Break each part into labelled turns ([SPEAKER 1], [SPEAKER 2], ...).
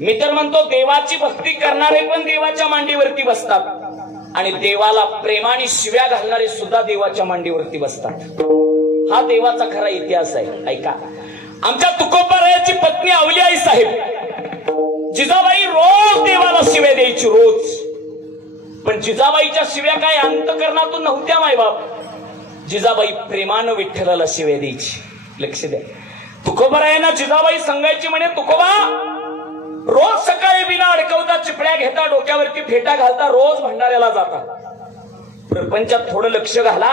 [SPEAKER 1] मी तर म्हणतो देवाची भक्ती करणारे पण देवाच्या मांडीवरती बसतात. आणि देवाला प्रेमाने शिव्या घालणारे सुद्धा देवाच्या मांडीवरती बसतात. हा देवाचा खरा इतिहास आहे. ऐका. आमच्या तुकोबारायाची पत्नी अवली आई साहेब जिजाबाई रोज देवाला शिव्या द्यायची रोज. पण जिजाबाईच्या शिव्या काय अंतकरणातून नव्हत्या मायबाप. जिजाबाई प्रेमानं विठ्ठलाला शिव्या द्यायची. लक्ष द्या. तुकोबारायांना जिजाबाई सांगायची म्हणे तुकोबा रोज सकाळी बिना अडकवता चिपड्या घेता डोक्यावरती फेटा घालता रोज भंडाऱ्याला जाता. प्रपंचात थोडं लक्ष घाला.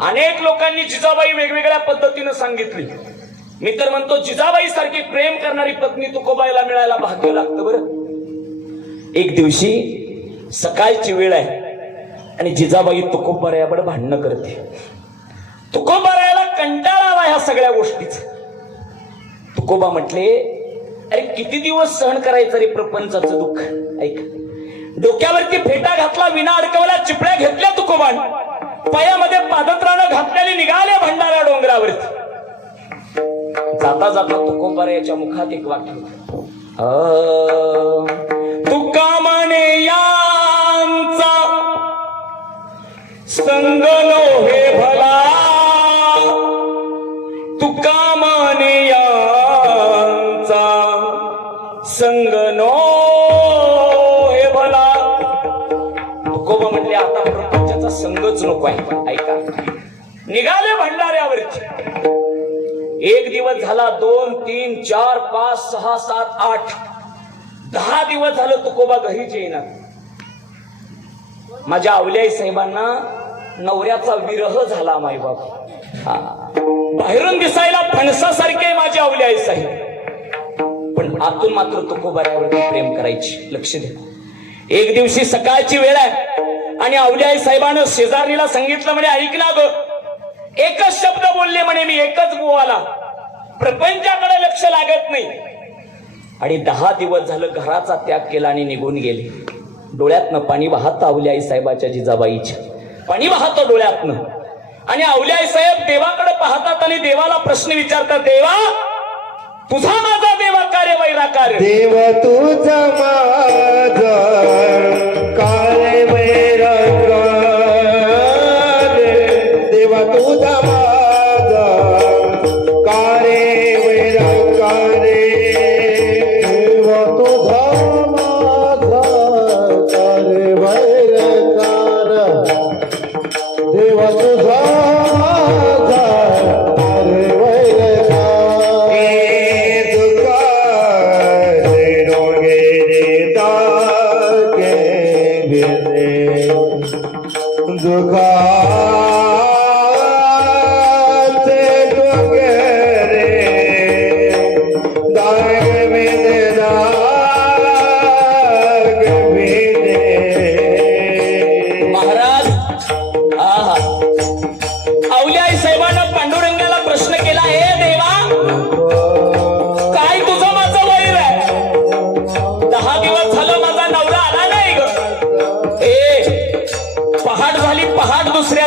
[SPEAKER 1] अनेक लोकांनी जिजाबाई वेगवेगळ्या पद्धतीनं सांगितली. मी तर म्हणतो जिजाबाई सारखी प्रेम करणारी पत्नी तुकोबाईला मिळायला भाग्य लागतं बरं. एक दिवशी सकाळची वेळ आहे आणि जिजाबाई तुकोबारायाकडे भांडणं करते. तुकोबारायाला कंटाळा आला ह्या सगळ्या गोष्टीच. तुकोबा म्हटले अरे किती दिवस सहन करायचं रे प्रपंचाचं दुःख? ऐक. डोक्यावरती फेटा घातला विना अडकवला चिपड्या घेतल्या तुकोबान. पायामध्ये पादत्रानं घातल्याने निघाल्या भंडाऱ्या डोंगरावरती. जाता जाता तुकोबारायाच्या मुखात एक वाक्य अ, तुका म्हणे यांचा संग हे भला. तुका संग नो हे भला. तुकोबा म्हटले आता प्रपंचाचा संगच नको आहे. ऐका. निघाले भंडाऱ्यावरती. एक दिवस झाला दोन तीन चार पाच सहा सात आठ. दहा दिवस झालं तुकोबा घरीच येणार माझ्या आवल्याई साहेबांना नवऱ्याचा विरह झाला मायबाप बाहेरून दिसायला फणसासारखे माझे आवल्याई साहेब. पण आतून मात्र तुकोबाऱ्यावरती प्रेम करायची. लक्ष द्या. एक दिवशी सकाळची वेळ आहे. आणि अवल्याई साहेबानं शेजारीला सांगितलं म्हणे ऐक ना ग. एकच शब्द बोलले म्हणे मी एकच गोवाला प्रपंचाकडे लक्ष लागत नाही. आणि दहा दिवस झालं घराचा त्याग केला आणि निघून गेले. डोळ्यातनं पाणी वाहत आवली आई साहेबाच्या जिजाबाईच्या. पाणी वाहतं डोळ्यातनं. आणि आवली आई साहेब देवाकडे पाहतात आणि देवाला प्रश्न विचारतात देवा तुझा माझा देवा कार्य
[SPEAKER 2] देव तुझ माझ
[SPEAKER 1] का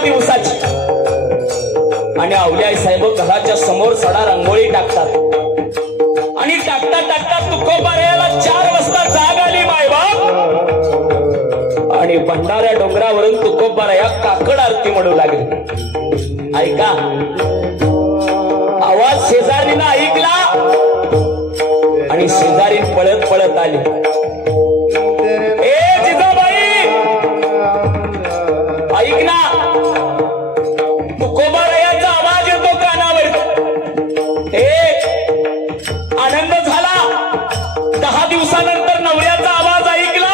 [SPEAKER 1] दिवसाची. आणि आवल्याई साहेब घराच्या समोर सडा रांगोळी टाकतात. आणि टाकता टाकता तुकोबाऱ्याला चार वाजता जाग आली मायबाप. आणि भंडाऱ्या डोंगरावरून तुकोबाऱ्या काकड आरती म्हणू लागली. ऐका. आवाज शेजारीनं ऐकला. आणि शेजारी पळत पळत आली. एक. ए आनंद झाला. दहा दिवसानंतर नवऱ्याचा आवाज ऐकला.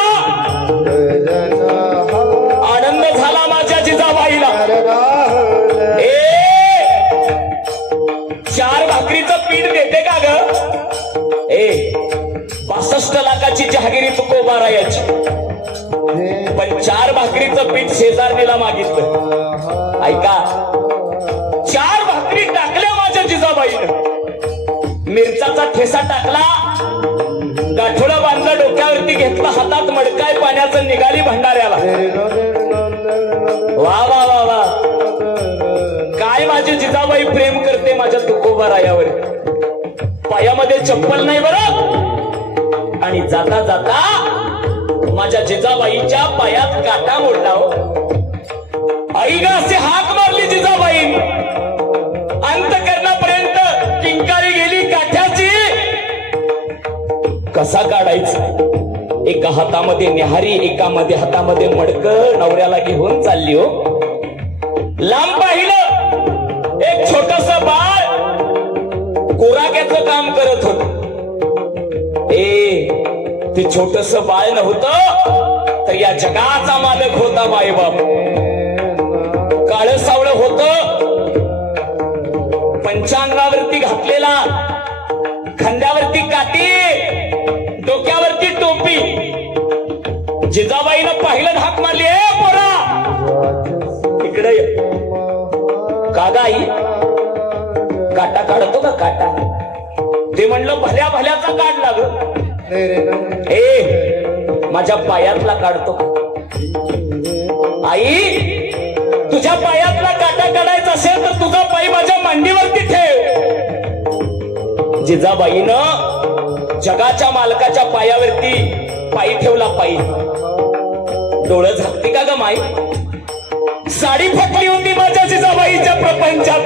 [SPEAKER 1] आनंद झाला माझ्या जिजाबाईला. ए चार भाकरीचं पीठ देते का ग? ए पासष्ट लाखाची जहागिरी तुकोबारायाची. पण चार भाकरीचं पीठ शेजारणीला मागितलं. ऐका. केसाचा ठेसा टाकला गाठोडा बांधला डोक्यावरती घेतला हातात मडकाय पाण्याचं निघाली भंडाऱ्याला. वा वा वा वा. काय माझी जिजाबाई प्रेम करते माझ्या तुकोबा रायावर? पायामध्ये चप्पल नाही बरं? आणि जाता जाता माझ्या जिजाबाईच्या पायात काटा मोडला हो. आई ग असे हाक मारली जिजाबाई कसा काढायचा? एका हातामध्ये निहारी एका मध्ये हातामध्ये मडक नवऱ्याला घेऊन चालली हो. लांब पाहिलं. एक छोटस बाळ कोराक्याचं काम करत होत. ए ते छोटस बाळ नव्हतं तर या जगाचा मालक होता बाप काळ सावळ होत. पंचांगावरती घातलेला खांद्यावरती आईनं पहिलं धाक मारली. ए पोरा! इकडे का आई. काटा काढतो का काटा? ते म्हणलं भल्या भल्याचा काढला ग ए माझ्या पायातला काढतो आई तुझ्या पायातला काटा काढायचा असेल तर तुझा पाय माझ्या मांडीवरती ठेव. जिजाबाईनं जगाच्या मालकाच्या पायावरती पायी ठेवला पायी. डोळं झाकते का ग माई? साडी फटली होती माझ्या जिजाबाईच्या प्रपंचात.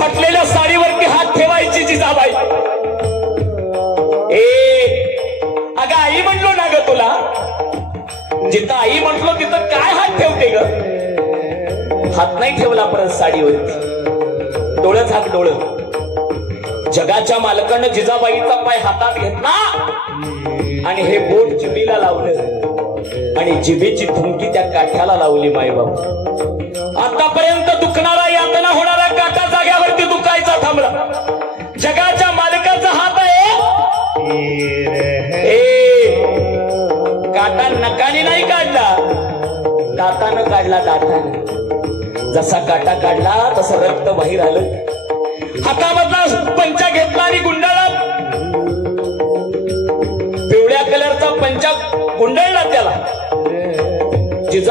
[SPEAKER 1] फटलेल्या साडीवरती हात ठेवायची जिजाबाई. ए अगं आई म्हणलो ना ग तुला? जिथं आई म्हटलो तिथं काय हात ठेवते ग? हात नाही ठेवला परत साडीवरती. डोळं झाक डोळं. जगाच्या मालकानं जिजाबाईचा पाय हातात घेतला आणि हे बोट जिबीला लावलं. आणि जिभेची थुंकी त्या काठ्याला लावली मायबाप आतापर्यंत दुखणारा यातना होणारा काटा जाग्यावरती दुखायचा थांबला. जगाच्या मालकाचा हात आहे. ए काटा नकाने नाही काढला. दातानं काढला दातानं. जसा काटा काढला तसं रक्त बाहेर आलं. हातामधला पंचा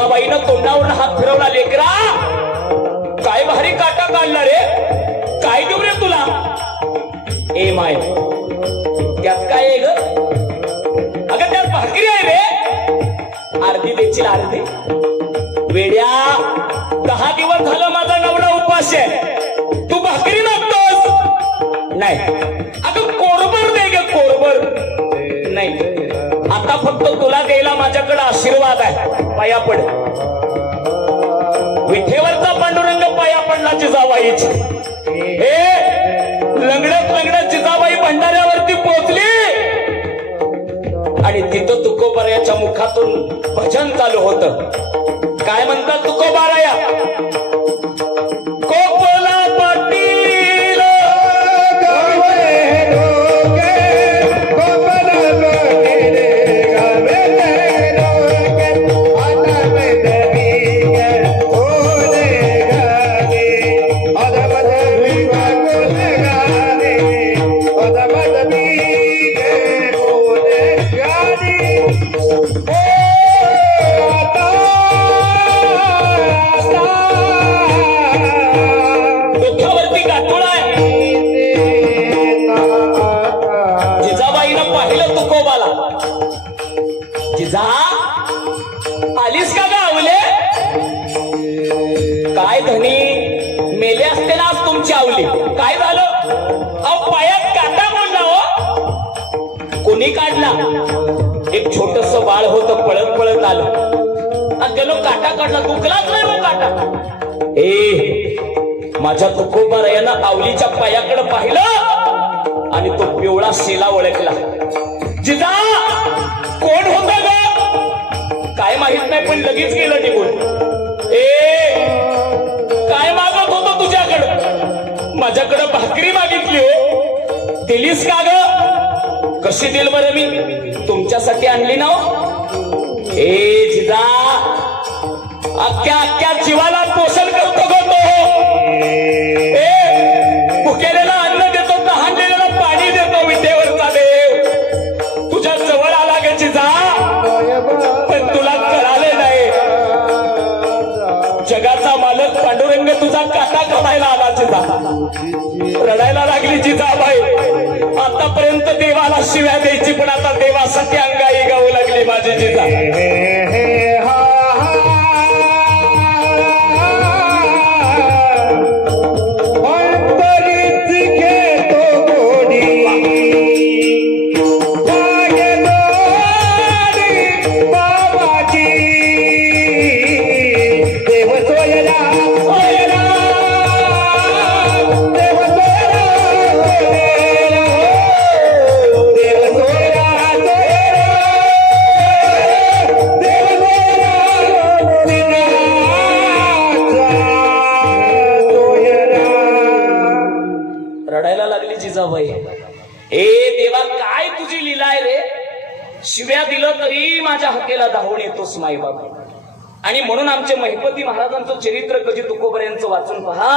[SPEAKER 1] जिजाबाईनं तोंडावर हात फिरवला लेकरा काय भारी काटा काढला रे? काय देऊ रे तुला? ए माय त्यात काय आहे ग? अगं त्यात भाकरी आहे रे. अर्धी देखील अर्धी. वेड्या दहा दिवस झालं माझा नवरा उपास आहे. तू भाकरी लागतोस नाही. फक्त तुला द्यायला माझ्याकडे आशीर्वाद आहे. पाया पड. विठेवरचा पांडुरंग पाया पडला जिजाबाईची. हे लंगडत लंगडत जिजाबाई भंडाऱ्यावरती पोहोचली. आणि तिथं तुकोबारायाच्या मुखातून भजन चालू होत. काय म्हणतात तुकोबाराया? जा. आलीस का गावले? काय धनी? मेले असते ना आज तुमची आवली. काय झालं? अहो पायात काटा म्हणला हो. कोणी काढला? एक छोटस बाळ होत पळत पळत आलं. आणि त्यानं काटा काढला. दुखलाच नाही हो काटा. ए माझ्या तुकोबारायानं आवलीच्या पायाकडे पाहिलं आणि तो पिवळा शेला ओळखला. जिजा कोण होतं? काय माहीत नाही पण लगेच गेलं निघून. ए काय मागत होतो तुझ्याकडं? माझ्याकडं भाकरी मागितली हो. दिलीस का ग? कशी दिल बरं मी? तुमच्यासाठी आणली ना हो. ए जिजा. अख्ख्या अख्ख्या जीवाला पोषण करतो ग. होता रडायला लागली जिजाबाई
[SPEAKER 2] आतापर्यंत देवाला शिव्या द्यायची पण आता देवासाठी अंगाई गाऊ लागली माझी जिजा. माईबाप आणि म्हणून आमचे महिपती महाराजांचं चरित्र कधी तुकोपर्यंत वाचून पहा.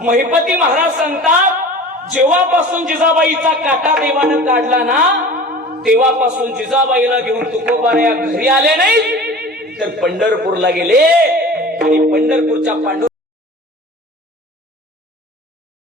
[SPEAKER 2] महिपती महाराज सांगतात जेव्हापासून जिजाबाईचा काटा देवानं काढला ना तेव्हापासून जिजाबाईला घेऊन तुकोबारा घरी आले नाही तर पंढरपूरला गेले आणि पंढरपूरच्या पांडू